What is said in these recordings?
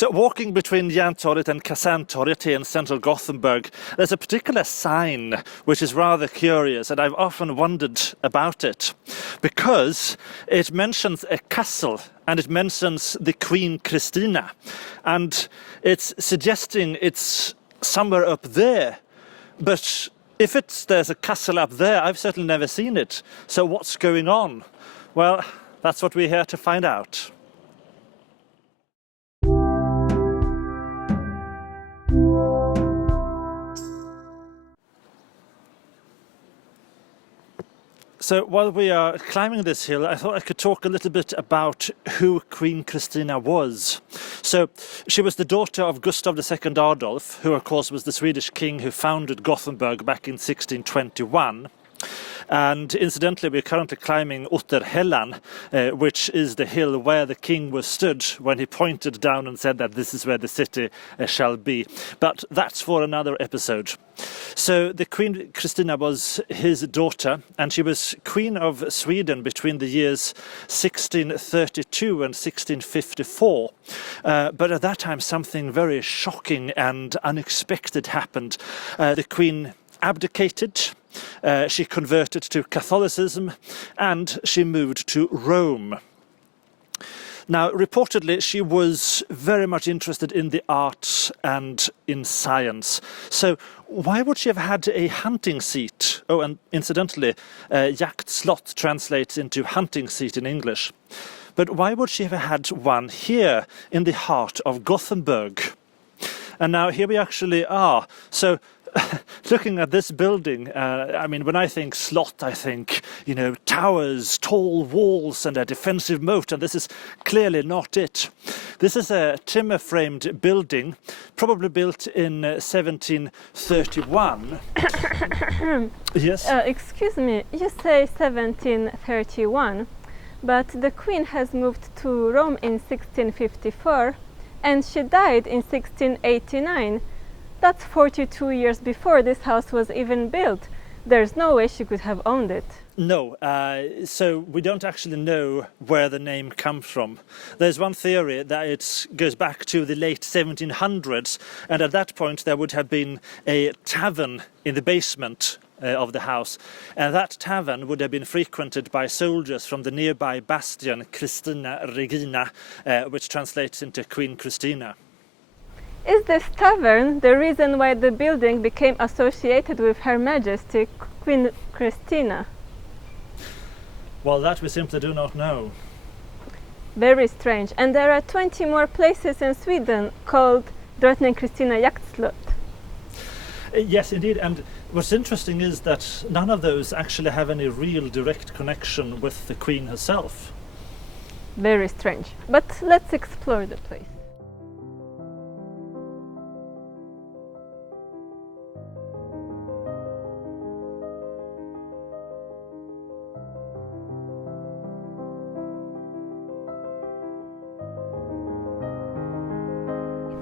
So walking between Järntorget and Kaserntorget here in central Gothenburg, there's a particular sign which is rather curious, and I've often wondered about it, because it mentions a castle and it mentions the Queen Christina, and it's suggesting it's somewhere up there. But if there's a castle up there, I've certainly never seen it. So what's going on? Well, that's what we're here to find out. So while we are climbing this hill, I thought I could talk a little bit about who Queen Christina was. So she was the daughter of Gustav II Adolf, who of course was the Swedish king who founded Gothenburg back in 1621. And incidentally, we're currently climbing Otterhällan, which is the hill where the king was stood when he pointed down and said that this is where the city shall be. But that's for another episode. So the Queen Christina was his daughter, and she was Queen of Sweden between the years 1632 and 1654. But at that time, something very shocking and unexpected happened. The Queen abdicated. She converted to Catholicism, and she moved to Rome. Now, reportedly, she was very much interested in the arts and in science. So why would she have had a hunting seat? Oh, and incidentally, jaktslott translates into hunting seat in English. But why would she have had one here in the heart of Gothenburg? And now here we actually are. So looking at this building, I mean, when I think slot, I think, towers, tall walls and a defensive moat, and this is clearly not it. This is a timber-framed building, probably built in 1731. Yes? Excuse me, you say 1731, but the Queen has moved to Rome in 1654, and she died in 1689. That's 42 years before this house was even built. There's no way she could have owned it. No, so we don't actually know where the name comes from. There's one theory that it goes back to the late 1700s, and at that point there would have been a tavern in the basement of the house, and that tavern would have been frequented by soldiers from the nearby bastion Kristina Regina, which translates into Queen Christina. Is this tavern the reason why the building became associated with Her Majesty Queen Christina? Well, that we simply do not know. Very strange. And there are 20 more places in Sweden called Drottning Christina jaktslott. Yes, indeed. And what's interesting is that none of those actually have any real direct connection with the Queen herself. Very strange. But let's explore the place.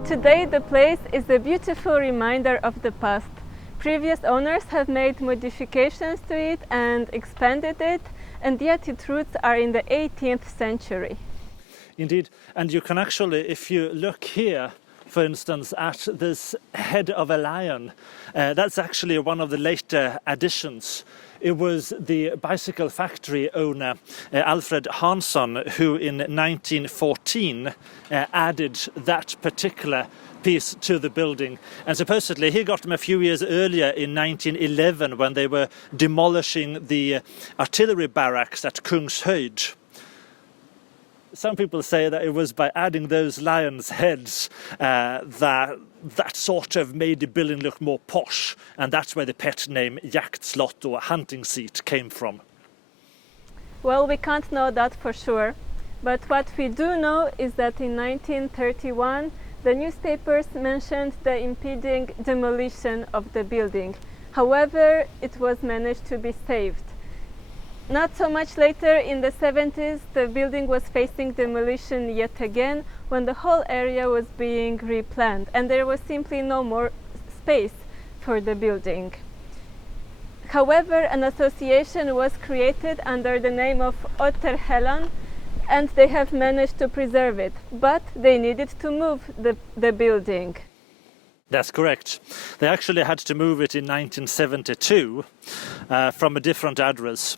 Today the place is a beautiful reminder of the past. Previous owners have made modifications to it and expanded it, and yet its roots are in the 18th century. Indeed, and you can actually, if you look here, for instance, at this head of a lion, that's actually one of the later additions. It was the bicycle factory owner, Alfred Hansson, who in 1914 added that particular piece to the building. And supposedly he got them a few years earlier in 1911 when they were demolishing the artillery barracks at Kungshöjd. Some people say that it was by adding those lions' heads that sort of made the building look more posh, and that's where the pet name jaktslott or hunting seat came from. Well, we can't know that for sure, but what we do know is that in 1931 the newspapers mentioned the impending demolition of the building. However, it was managed to be saved. Not so much later, in the 70s, the building was facing demolition yet again when the whole area was being replanned and there was simply no more space for the building. However, an association was created under the name of Otterhällan and they have managed to preserve it, but they needed to move the building. That's correct. They actually had to move it in 1972 from a different address.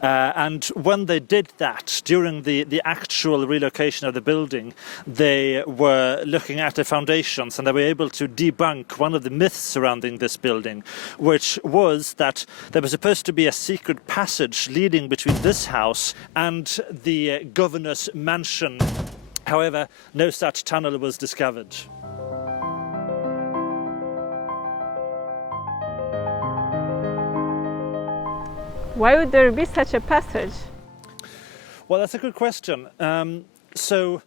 And when they did that, during the actual relocation of the building, they were looking at the foundations, and they were able to debunk one of the myths surrounding this building, which was that there was supposed to be a secret passage leading between this house and the governor's mansion. However, no such tunnel was discovered. Why would there be such a passage? Well, that's a good question. So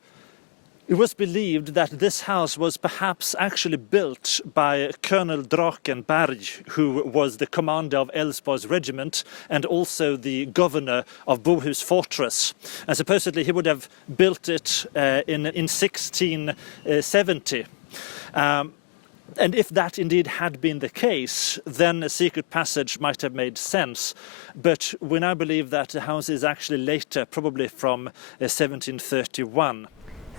it was believed that this house was perhaps actually built by Colonel Drakenberg, who was the commander of Älvsborg's regiment and also the governor of Bohus fortress. And supposedly he would have built it in 1670. And if that indeed had been the case, then a secret passage might have made sense. But we now believe that the house is actually later, probably from 1731.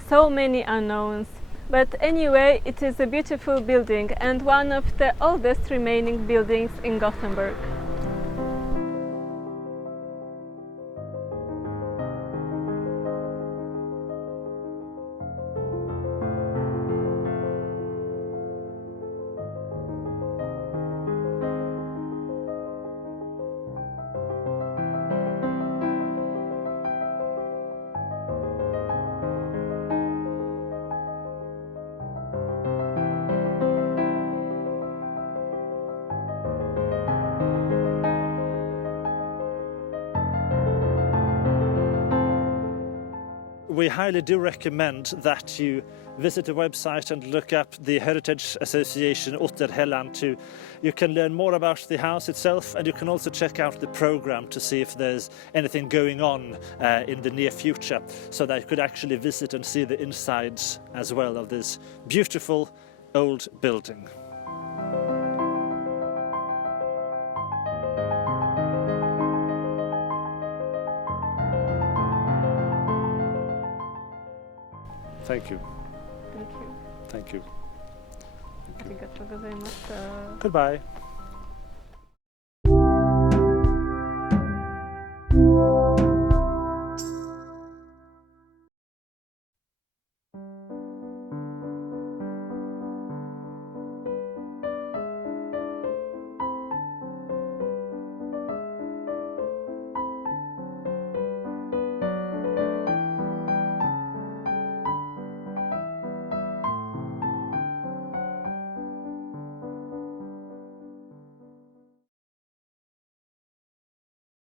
So many unknowns. But anyway, it is a beautiful building and one of the oldest remaining buildings in Gothenburg. We highly do recommend that you visit the website and look up the Heritage Association Otterhällan. You can learn more about the house itself, and you can also check out the program to see if there's anything going on in the near future, so that you could actually visit and see the insides as well of this beautiful old building. Thank you. Thank you. Thank you. ありがとうございました。Goodbye.